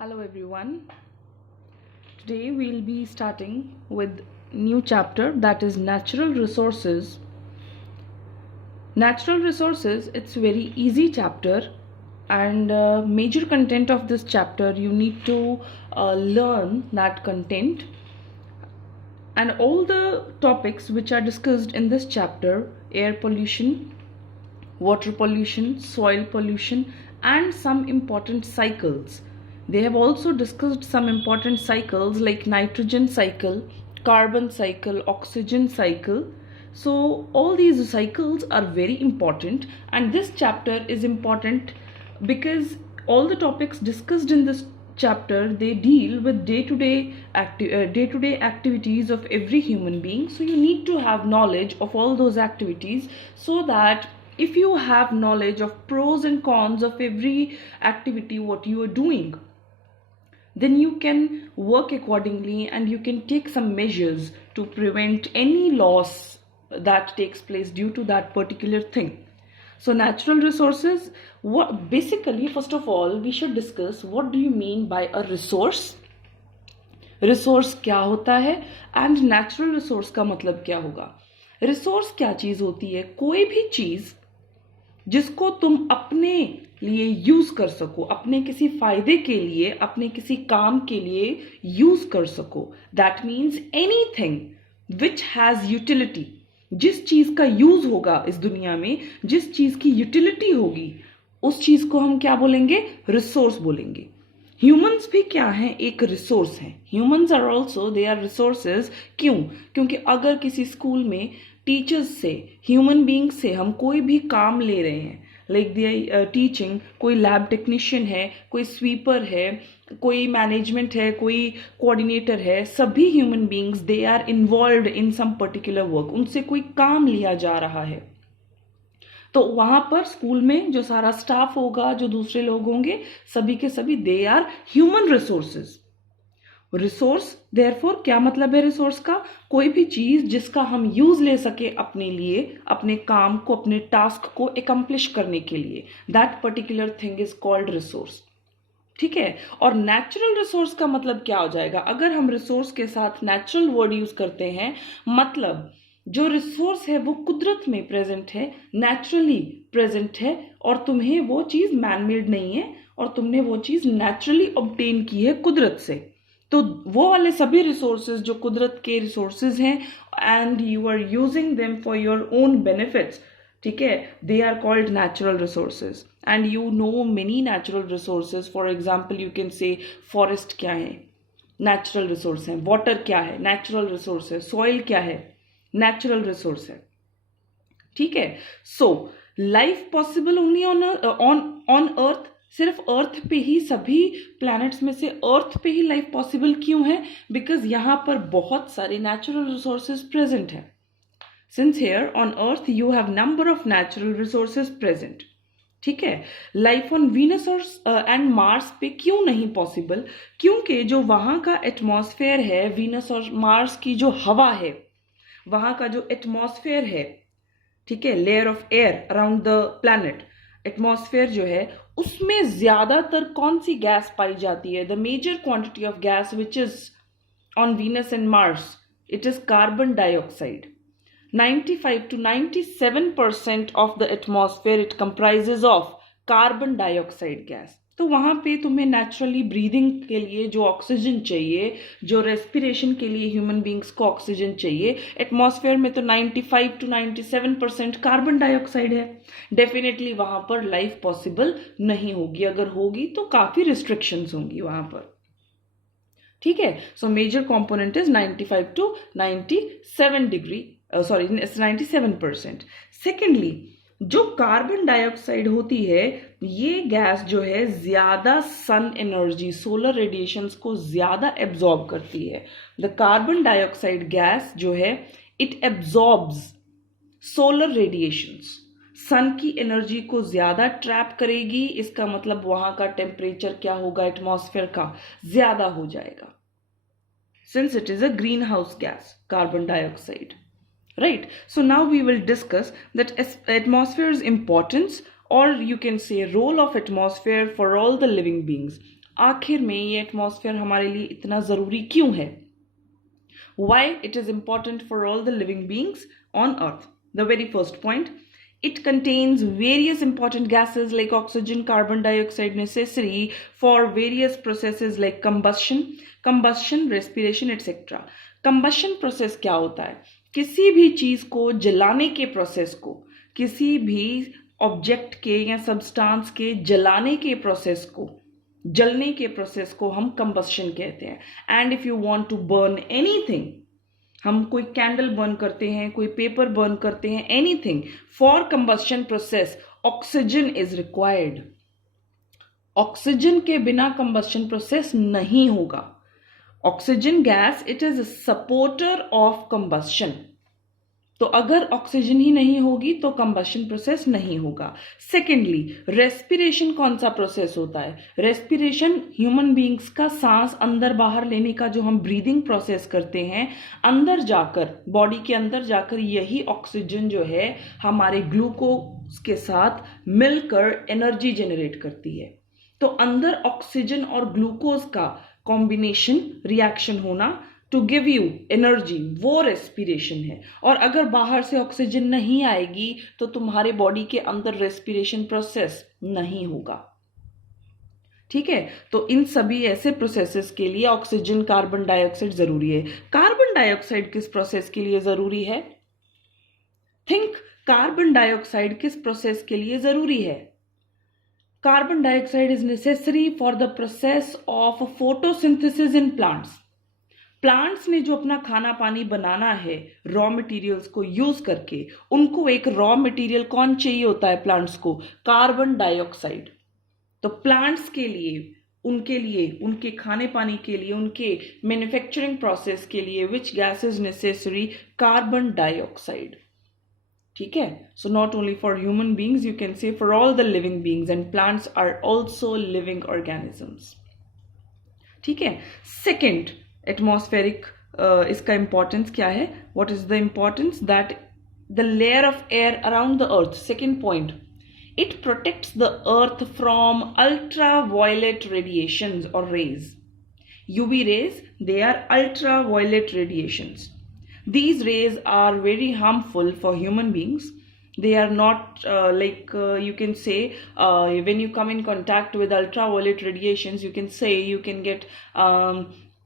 Hello everyone. Today we'll be starting with new chapter, that is natural resources. Natural resources, it's very easy chapter, and major content of this chapter you need to learn that content, and all the topics which are discussed in this chapter: air pollution, water pollution, soil pollution, and some important cycles. They have also discussed some important cycles like nitrogen cycle, carbon cycle, oxygen cycle. So all these cycles are very important, and this chapter is important because all the topics discussed in this chapter, they deal with day-to-day activities of every human being. So you need to have knowledge of all those activities, so that if you have knowledge of pros and cons of every activity what you are doing, then you can work accordingly and you can take some measures to prevent any loss that takes place due to that particular thing. So natural resources, what basically, first of all we should discuss what do you mean by a resource, resource क्या होता है, and natural resource का मतलब क्या होगा. Resource क्या चीज होती है? कोई भी चीज जिसको तुम अपने लिए यूज कर सको, अपने किसी फायदे के लिए, अपने किसी काम के लिए यूज कर सको. That means anything which has utility. जिस चीज का यूज होगा इस दुनिया में, जिस चीज की यूटिलिटी होगी, उस चीज को हम क्या बोलेंगे? रिसोर्स बोलेंगे. ह्यूमंस भी क्या हैं? एक रिसोर्स हैं. Humans are also, they are resources. क्यों? क्योंकि अगर किसी स्कूल में टीचर्स से, ह्यूमन बींग से हम कोई भी काम ले रहे हैं, लाइक दे टीचिंग, कोई लैब टेक्नीशियन है, कोई स्वीपर है, कोई मैनेजमेंट है, कोई कोऑर्डिनेटर है, सभी human beings they are involved in some particular work. उनसे कोई काम लिया जा रहा है, तो वहां पर स्कूल में जो सारा स्टाफ होगा, जो दूसरे लोग होंगे, सभी के सभी they are human resources. Resource therefore क्या मतलब है रिसोर्स का? कोई भी चीज जिसका हम यूज ले सके अपने लिए, अपने काम को, अपने टास्क को एकम्प्लिश करने के लिए, that particular thing is called resource. ठीक है. और नेचुरल रिसोर्स का मतलब क्या हो जाएगा? अगर हम रिसोर्स के साथ नेचुरल वर्ड यूज करते हैं, मतलब जो रिसोर्स है वो कुदरत में प्रेजेंट है, नेचुरली प्रेजेंट है, और तुम्हें वो चीज मैनमेड नहीं है, और तुमने वो चीज नेचुरली ऑब्टेन की है कुदरत से. तो वो वाले सभी रिसोर्सेज जो कुदरत के रिसोर्सेज हैं, and you are using them for your own benefits, ठीक है, they are called natural resources. And you know many natural resources. For example you can say forest क्या है? नेचुरल रिसोर्स है. वाटर क्या है? नेचुरल रिसोर्स है. Soil क्या है? नेचुरल रिसोर्स है. ठीक है. So life possible only on earth. सिर्फ अर्थ पे ही, सभी प्लैनेट्स में से अर्थ पे ही लाइफ पॉसिबल क्यों है? बिकॉज यहां पर बहुत सारे नेचुरल रिसोर्सेज प्रेजेंट है. Since here on earth you have number of natural resources present. ठीक है. लाइफ ऑन वीनस और एंड मार्स पे क्यों नहीं पॉसिबल? क्योंकि जो वहां का एटमॉस्फेयर है, वीनस और मार्स की जो हवा है, वहां का जो एटमॉस्फेयर है, ठीक है, layer of air around the planet, atmosphere जो है, उसमें ज्यादातर कौन सी गैस पाई जाती है? The major quantity of gas which is on Venus and Mars, it is carbon dioxide. 95 to 97% of the atmosphere it comprises of carbon dioxide gas. तो वहां पे तुम्हें नेचुरली ब्रीदिंग के लिए जो ऑक्सीजन चाहिए, जो रेस्पिरेशन के लिए ह्यूमन बींग्स को ऑक्सीजन चाहिए, एटमॉस्फेयर में तो 95 to 97% कार्बन डाइऑक्साइड है. डेफिनेटली वहां पर लाइफ पॉसिबल नहीं होगी. अगर होगी तो काफी रिस्ट्रिक्शंस होंगी वहां पर. ठीक है. So major component is 95 to 97 degree, 97%. Secondly, जो कार्बन डाइऑक्साइड होती है, ये गैस जो है ज्यादा सन एनर्जी, सोलर रेडिएशंस को ज्यादा एब्जॉर्ब करती है. द कार्बन डाइऑक्साइड गैस जो है, इट एब्जॉर्ब्स सोलर रेडिएशंस, सन की एनर्जी को ज्यादा ट्रैप करेगी. इसका मतलब वहां का टेम्परेचर क्या होगा? एटमॉस्फेयर का ज्यादा हो जाएगा, since it is a green house gas, carbon dioxide. Right. So now we will discuss that atmosphere's importance और you can say role of atmosphere for all the living beings. आखिर में ये एटमॉस्फेयर हमारे लिए इतना ज़रूरी क्यों है? Why it is important for all the living beings on earth? The very first point, it contains various important gases like oxygen, carbon dioxide, necessary for various processes like combustion, respiration, etc. Combustion process क्या होता है? किसी भी चीज को जलाने के process को, किसी भी ऑब्जेक्ट के या सब्सटेंस के जलाने के प्रोसेस को, जलने के प्रोसेस को हम कंबस्शन कहते हैं। And if you want to burn anything, हम कोई कैंडल बर्न करते हैं, कोई पेपर बर्न करते हैं, anything, for combustion process oxygen is required. Oxygen के बिना कंबस्शन प्रोसेस नहीं होगा। Oxygen gas it is supporter of combustion. तो अगर ऑक्सीजन ही नहीं होगी तो कंबस्शन प्रोसेस नहीं होगा। सेकेंडली, रेस्पिरेशन कौन सा प्रोसेस होता है? रेस्पिरेशन ह्यूमन बींग्स का सांस अंदर बाहर लेने का जो हम ब्रीदिंग प्रोसेस करते हैं, अंदर जाकर, बॉडी के अंदर जाकर यही ऑक्सीजन जो है हमारे ग्लूकोज के साथ मिलकर एनर्जी जनरेट करती है। तो अंदर ऑक्सीजन और ग्लूकोज का कॉम्बिनेशन रिएक्शन होना टू गिव यू एनर्जी, वो रेस्पिरेशन है। और अगर बाहर से ऑक्सीजन नहीं आएगी तो तुम्हारे बॉडी के अंदर रेस्पिरेशन प्रोसेस नहीं होगा। ठीक है, तो इन सभी ऐसे प्रोसेसेस के लिए ऑक्सीजन, कार्बन डाइऑक्साइड जरूरी है। कार्बन डाइऑक्साइड किस प्रोसेस के लिए जरूरी है? थिंक, कार्बन डाइऑक्साइड किस प्रोसेस के लिए जरूरी है? Carbon dioxide is necessary for the process of photosynthesis in plants. Plants ने जो अपना खाना पानी बनाना है रॉ मटेरियल्स को यूज करके, उनको एक रॉ मटेरियल कौन चाहिए होता है प्लांट्स को? Carbon dioxide. तो प्लांट्स के लिए, उनके खाने पानी के लिए, उनके मैन्युफैक्चरिंग प्रोसेस के लिए which gas is necessary? Carbon dioxide. ठीक है, so not only for human beings, you can say for all the living beings, and plants are also living organisms. ठीक है, सेकेंड एटमॉस्फेरिक इसका इंपॉर्टेंस क्या है? What is the importance? That the layer of air around the earth. Second point, it protects the earth from ultraviolet radiations or rays. UV rays, they are ultraviolet radiations. These rays are very harmful for human beings. They are not you can say when you come in contact with ultraviolet radiations, you can say you can get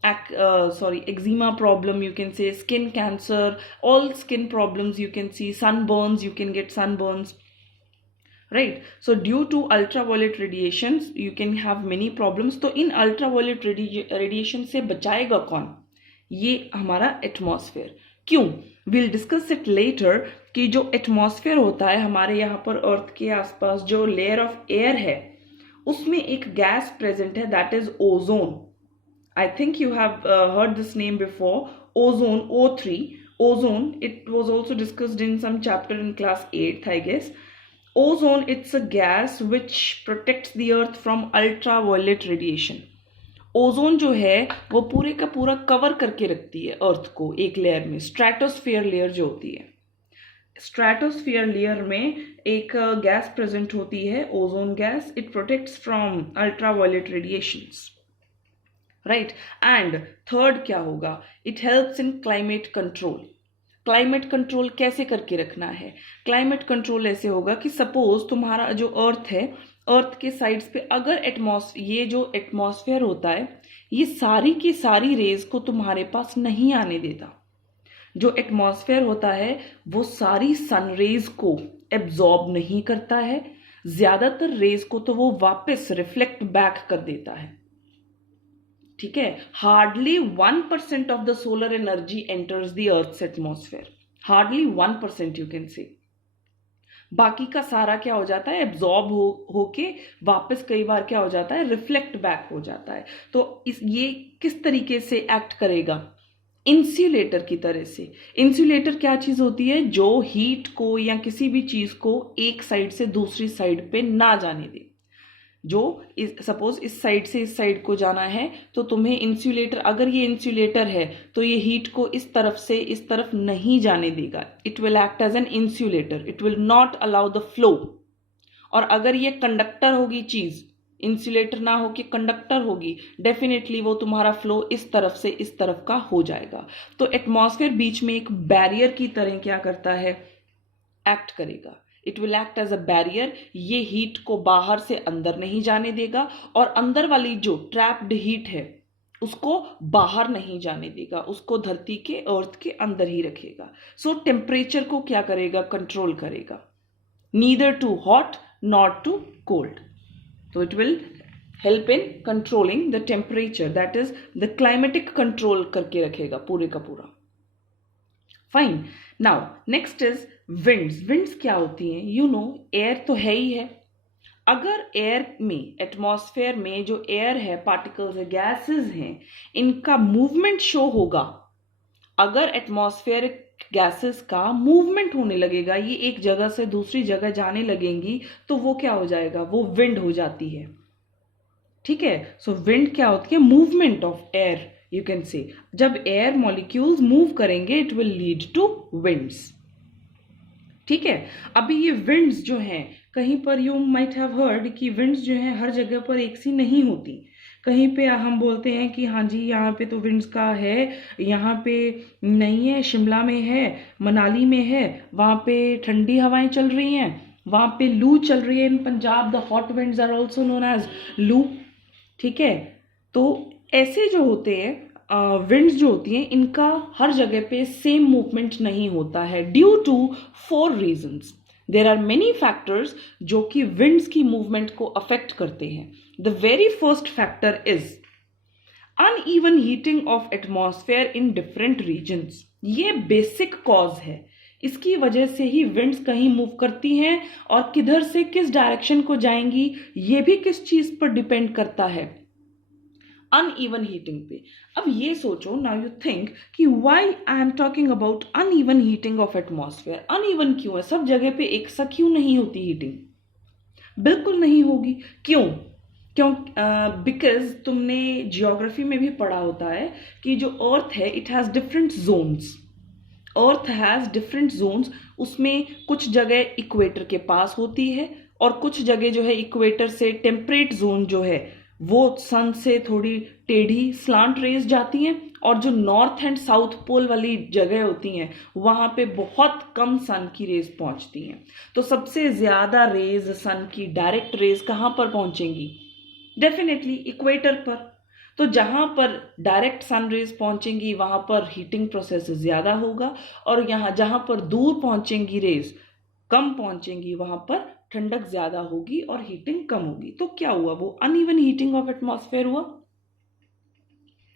eczema problem, you can say skin cancer, all skin problems, you can see sunburns, you can get sunburns, right? So due to ultraviolet radiations you can have many problems. तो इन ultraviolet radiation से बचाएगा कौन? ये हमारा atmosphere. क्यों? we'll discuss it later कि जो atmosphere होता है हमारे यहाँ पर अर्थ के आसपास, जो लेयर ऑफ एयर है, उसमें एक गैस प्रेजेंट है, that is ozone. I think you have heard this name before, ozone, O3. Ozone, it was also discussed in some chapter in class 8th, I guess. Ozone, it's a gas which protects the earth from ultraviolet radiation. Ozone जो है वो पूरे का पूरा cover करके रखती है अर्थ को एक लेयर में, स्ट्रेटोस्फीयर लेयर जो होती है। स्ट्रेटोस्फीयर लेयर में एक गैस प्रेजेंट होती है, ozone gas. It protects from ultraviolet radiations, right. And third क्या होगा? It helps in climate control. Climate control कैसे करके रखना है? क्लाइमेट कंट्रोल ऐसे होगा कि सपोज तुम्हारा जो अर्थ है, अर्थ के साइड्स पे अगर ये जो एटमॉस्फेयर होता है, ये सारी की सारी रेज को तुम्हारे पास नहीं आने देता। जो एटमॉस्फेयर होता है वो सारी सन रेज को एब्जॉर्ब नहीं करता है, ज्यादातर रेज को तो वो वापस रिफ्लेक्ट बैक कर देता है। ठीक है, hardly 1% of the solar energy enters the earth's atmosphere, hardly 1% you can say. बाकी का सारा क्या हो जाता है? एब्जॉर्ब होके वापस कई बार क्या हो जाता है? रिफ्लेक्ट बैक हो जाता है। तो ये किस तरीके से एक्ट करेगा? इंसुलेटर की तरह से। इंसुलेटर क्या चीज होती है? जो हीट को या किसी भी चीज को एक साइड से दूसरी साइड पे ना जाने दे। जो सपोज इस साइड से इस साइड को जाना है तो तुम्हें इंसुलेटर, अगर ये इंसुलेटर है तो ये हीट को इस तरफ से इस तरफ नहीं जाने देगा। It will act as an insulator, it will not allow the flow और अगर ये कंडक्टर होगी चीज, इंसुलेटर ना हो कि कंडक्टर होगी, डेफिनेटली वो तुम्हारा फ्लो इस तरफ से इस तरफ का हो जाएगा। तो एटमॉस्फेयर बीच में एक बैरियर की तरह क्या करता है, एक्ट करेगा। It will act as a barrier. ये हीट को बाहर से अंदर नहीं जाने देगा और अंदर वाली जो ट्रैप्ड हीट है उसको बाहर नहीं जाने देगा, उसको धरती के अर्थ के अंदर ही रखेगा। सो टेम्परेचर को क्या करेगा, कंट्रोल करेगा, neither too hot not too cold. So it will help in controlling the temperature, that is the climatic control करके रखेगा पूरे का पूरा। Fine. Now next is winds. Winds क्या होती हैं? You know, air तो है ही है। अगर एयर में, एटमॉस्फेयर में जो एयर है, पार्टिकल्स है, गैसेस हैं, इनका मूवमेंट शो होगा। अगर एटमॉस्फेयर गैसेस का मूवमेंट होने लगेगा, ये एक जगह से दूसरी जगह जाने लगेंगी, तो वो क्या हो जाएगा, वो विंड हो जाती है। ठीक है, सो विंड क्या होती है, movement of air, you can say. जब एयर मॉलिक्यूल्स मूव करेंगे it will lead to winds. ठीक है, अभी ये विंड्स जो हैं, कहीं पर यू माइट हैव हर्ड कि विंड्स जो हैं हर जगह पर एक सी नहीं होती। कहीं पे हम बोलते हैं कि हाँ जी यहाँ पे तो विंड्स का है, यहाँ पे नहीं है, शिमला में है, मनाली में है, वहाँ पे ठंडी हवाएं चल रही हैं, वहाँ पे लू चल रही है। In Punjab the hot winds are also known as loo. ठीक है, तो ऐसे जो होते हैं विंड्स जो होती हैं, इनका हर जगह पे सेम मूवमेंट नहीं होता है, due to 4 reasons. There are many factors जो कि विंड्स की मूवमेंट को अफेक्ट करते हैं। The very first factor is uneven heating of atmosphere in different regions. ये बेसिक कॉज है, इसकी वजह से ही विंड्स कहीं मूव करती हैं और किधर से किस डायरेक्शन को जाएंगी ये भी किस चीज पर डिपेंड करता है, अनइवन हीटिंग पे। अब ये सोचो, नाउ यू थिंक कि why I am talking about uneven heating of atmosphere. Uneven क्यों है, सब जगह पे एक सा क्यों नहीं होती हीटिंग? बिल्कुल नहीं होगी। क्यों? बिकॉज तुमने जियोग्राफी में भी पढ़ा होता है कि जो अर्थ है it has different zones. Earth has different zones, उसमें कुछ जगह इक्वेटर के पास होती है और कुछ जगह जो है इक्वेटर से टेम्परेट जोन जो है वो सन से थोड़ी टेढ़ी स्लांट रेज जाती हैं, और जो नॉर्थ एंड साउथ पोल वाली जगह होती हैं वहां पे बहुत कम सन की रेज पहुंचती हैं। तो सबसे ज्यादा रेज सन की डायरेक्ट रेज कहां पर पहुंचेंगी? डेफिनेटली इक्वेटर पर। तो जहां पर डायरेक्ट सन रेज पहुंचेंगी वहां पर हीटिंग प्रोसेस ज्यादा होगा, और यहाँ जहां पर दूर पहुंचेंगी रेज, कम पहुंचेंगी, वहां पर ठंडक ज्यादा होगी और हीटिंग कम होगी। तो क्या हुआ, वो अनइवन हीटिंग ऑफ एटमॉस्फेयर हुआ।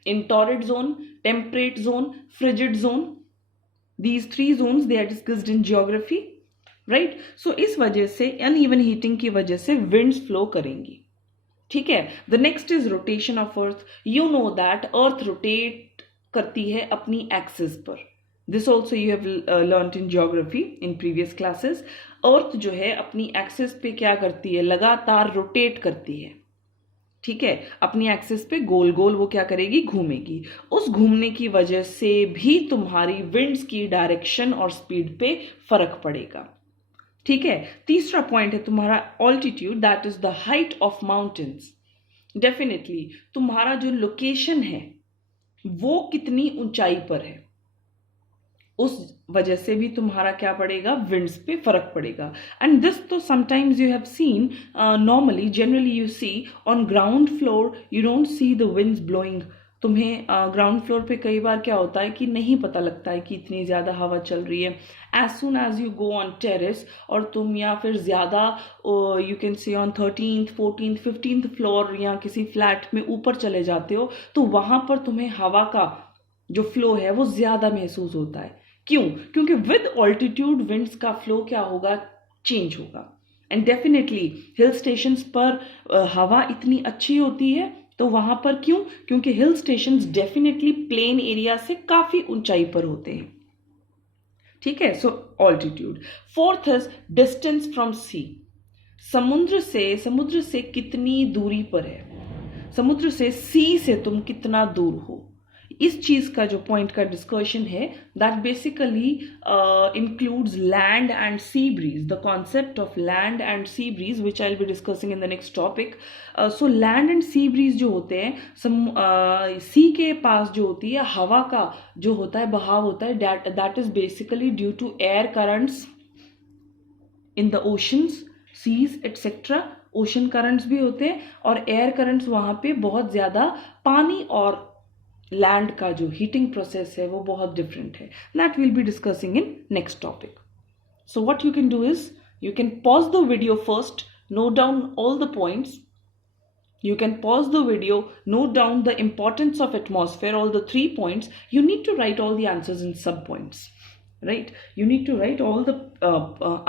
In torrid zone, temperate zone, frigid zone, these 3 zones they are discussed in geography, right. So इस वजह से अनइवन हीटिंग की वजह से विंड्स फ्लो करेंगी। ठीक है, the next is rotation of earth. You know that earth rotate करती है अपनी एक्सिस पर। This also you have learned in geography in previous classes. Earth जो है अपनी एक्सिस पे क्या करती है, लगातार रोटेट करती है। ठीक है, अपनी एक्सिस पे गोल गोल वो क्या करेगी, घूमेगी। उस घूमने की वजह से भी तुम्हारी विंड्स की डायरेक्शन और स्पीड पे फर्क पड़ेगा। ठीक है, तीसरा पॉइंट है तुम्हारा altitude, that is the height of mountains. Definitely तुम्हारा जो लोकेशन है वो कितनी ऊंचाई पर है, उस वजह से भी तुम्हारा क्या पड़ेगा, विंड्स पे फर्क पड़ेगा। एंड दिस तो sometimes you have seen, normally generally you see on ground floor you don't see the winds blowing. तुम्हें ग्राउंड फ्लोर पे कई बार क्या होता है कि नहीं पता लगता है कि इतनी ज़्यादा हवा चल रही है। As soon as you go on terrace, और तुम या फिर ज़्यादा you can see on 13th 14th 15th floor या किसी फ्लैट में ऊपर चले जाते हो, तो वहाँ पर तुम्हें हवा का जो फ्लो है वो ज़्यादा महसूस होता है। क्यों? क्योंकि विद ऑल्टीट्यूड विंड्स का फ्लो क्या होगा, चेंज होगा। एंड डेफिनेटली हिल स्टेशंस पर हवा इतनी अच्छी होती है, तो वहां पर क्यों? क्योंकि hill stations definitely plain area से काफी ऊंचाई पर होते हैं। ठीक है, so altitude. Fourth is distance from sea. समुद्र से कितनी दूरी पर है, समुद्र से सी से तुम कितना दूर हो। इस चीज का जो पॉइंट का डिस्कशन है, that basically includes land and sea breeze, the concept of land and sea breeze which I will be discussing in the next topic. So land and sea breeze जो होते हैं, सी के पास जो होती है हवा का जो होता है बहाव होता है, that is basically due to air currents in the oceans, seas etcetera. Ocean currents भी होते हैं और एयर करंट्स वहां पे बहुत ज्यादा, पानी और लैंड का जो हीटिंग प्रोसेस है वो बहुत डिफरेंट है. That will be discussing in next topic. So what you can do is you can pause the video first, note down all the points. You can pause the video, note down the importance of atmosphere, all the 3 points. You need to write all the answers in sub points, right? You need to write all the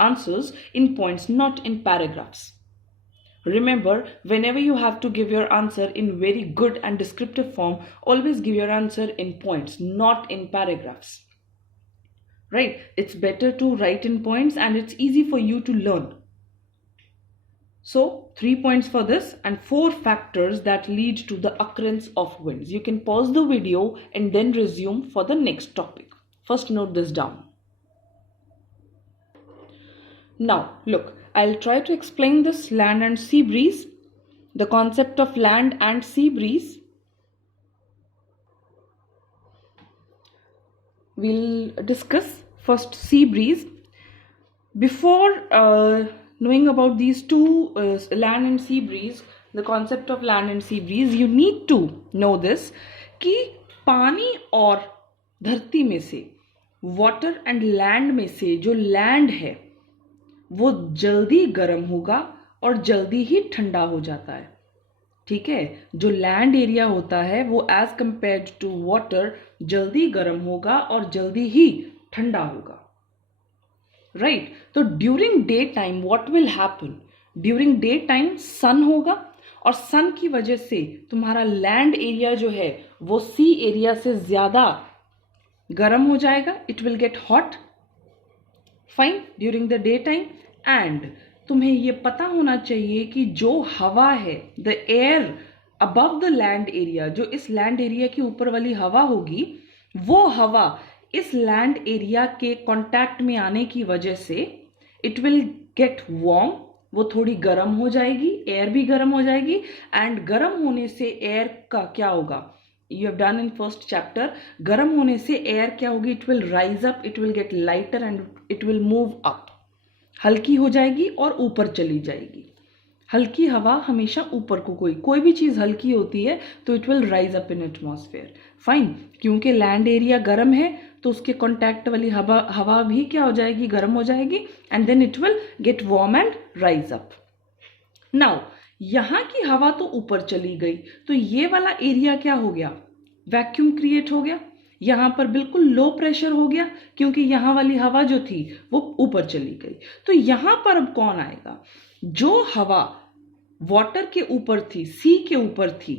answers in points, not in paragraphs. Remember, whenever you have to give your answer in very good and descriptive form, always give your answer in points, not in paragraphs. Right? It's better to write in points and it's easy for you to learn. So 3 points for this and 4 factors that lead to the occurrence of winds. You can pause the video and then resume for the next topic. First note this down. Now look, I'll try to explain this land and sea breeze, the concept of land and sea breeze. We'll discuss first sea breeze. Before knowing about these two, land and sea breeze, the concept of land and sea breeze, you need to know this कि पानी और धरती में से, water and land में से जो land है वो जल्दी गर्म होगा और जल्दी ही ठंडा हो जाता है. ठीक है, जो लैंड एरिया होता है वो एज कंपेयर्ड टू वाटर जल्दी गर्म होगा और जल्दी ही ठंडा होगा. राइट? तो during day time what will happen, during day time sun होगा और सन की वजह से तुम्हारा लैंड एरिया जो है वो सी एरिया से ज्यादा गर्म हो जाएगा. It will get hot, fine, during the day time. And तुम्हें ये पता होना चाहिए कि जो हवा है, the air above the land area, जो इस लैंड एरिया के ऊपर वाली हवा होगी, वो हवा इस लैंड एरिया के कांटेक्ट में आने की वजह से इट विल गेट वार्म, वो थोड़ी गर्म हो जाएगी, एयर भी गर्म हो जाएगी. एंड गर्म होने से एयर का क्या होगा, you have done in first chapter, गर्म होने से एयर क्या होगी, it will rise up, it will gate lighter and it will move up, हल्की हो जाएगी और ऊपर चली जाएगी. हल्की हवा हमेशा ऊपर को, कोई भी चीज हल्की होती है तो it will rise up in atmosphere. Fine, क्योंकि लैंड एरिया गर्म है तो उसके कांटेक्ट वाली हवा भी क्या हो जाएगी, गर्म हो जाएगी. And then it will get warm and rise up. Now यहां की हवा तो ऊपर चली गई तो ये वाला एरिया क्या हो गया, वैक्यूम क्रिएट हो गया. यहां पर बिल्कुल लो प्रेशर हो गया क्योंकि यहां वाली हवा जो थी वो ऊपर चली गई. तो यहां पर अब कौन आएगा, जो हवा वाटर के ऊपर थी, सी के ऊपर थी,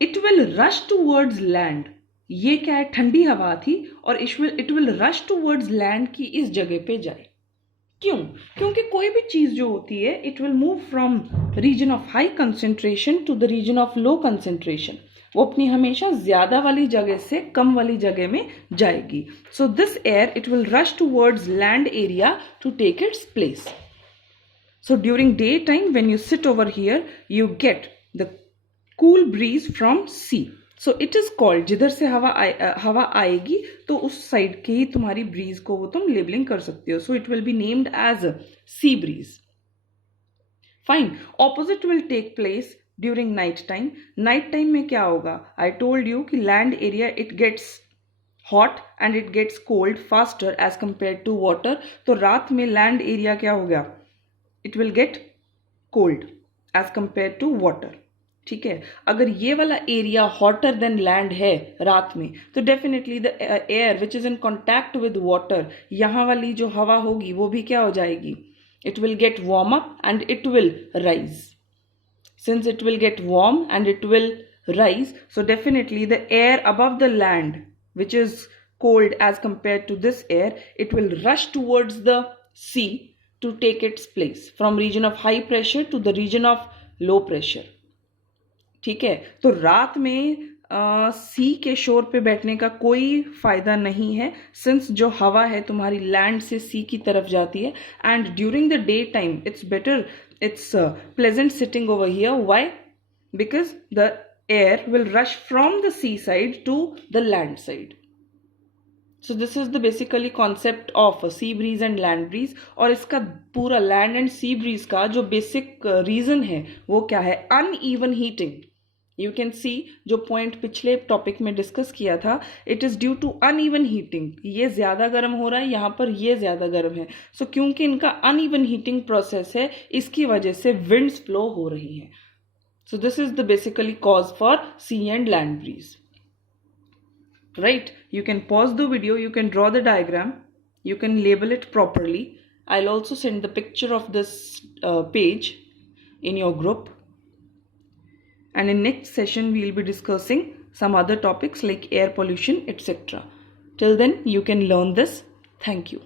it will rush towards land. ये क्या है, ठंडी हवा थी और it will rush towards land की इस जगह पे जाए. क्यों? क्योंकि कोई भी चीज जो होती है it will move from region of high concentration to the region of low concentration. वो अपनी हमेशा ज्यादा वाली जगह से कम वाली जगह में जाएगी. So this air it will rush towards land area to take its place. So during day time when you sit over here you get the cool breeze from sea. So it is called, जिधर से हवा आएगी तो उस side की ही तुम्हारी bridge को वो तुम लेबलिंग कर सकते हो. So it will be named as sea breeze. Fine. Opposite will take place during night time. Night time में क्या होगा, आई टोल्ड यू कि land area it gets hot and it gets cold faster as compare to water. तो रात में land area क्या हो गया, it will get cold as compare to water. ठीक है, अगर ये वाला एरिया हॉटर देन लैंड है रात में तो definitely the air which is in contact with water, यहाँ वाली जो हवा होगी वो भी क्या हो जाएगी, it will get warm up and it will rise. Since it will get warm and it will rise, so definitely the air above the land, which is cold as compared to this air, it will rush towards the sea to take its place from region of high pressure to the region of low pressure. ठीक है, तो रात में सी के शोर पे बैठने का कोई फ़ायदा नहीं है, सिंस जो हवा है तुम्हारी लैंड से सी की तरफ जाती है, and during the day time it's better, it's pleasant sitting over here. Why? Because the air will rush from the sea side to the land side. So this is the basically concept of sea breeze and land breeze. और इसका पूरा land and sea breeze का जो basic reason है वो क्या है? Uneven heating. You can see जो पॉइंट पिछले टॉपिक में डिस्कस किया था, it is due to uneven heating. ये ज्यादा गर्म हो रहा है, यहाँ पर ये ज्यादा गर्म है. सो क्योंकि इनका अनइवन हीटिंग प्रोसेस है, इसकी वजह से विंड्स फ्लो हो रही हैं. So this is the basically cause for sea and land breeze. Right, you can pause the video, you can draw the diagram, you can label it properly. I'll also send the picture of this page in your group, and in next session we'll be discussing some other topics like air pollution, etc. Till then you can learn this. Thank you.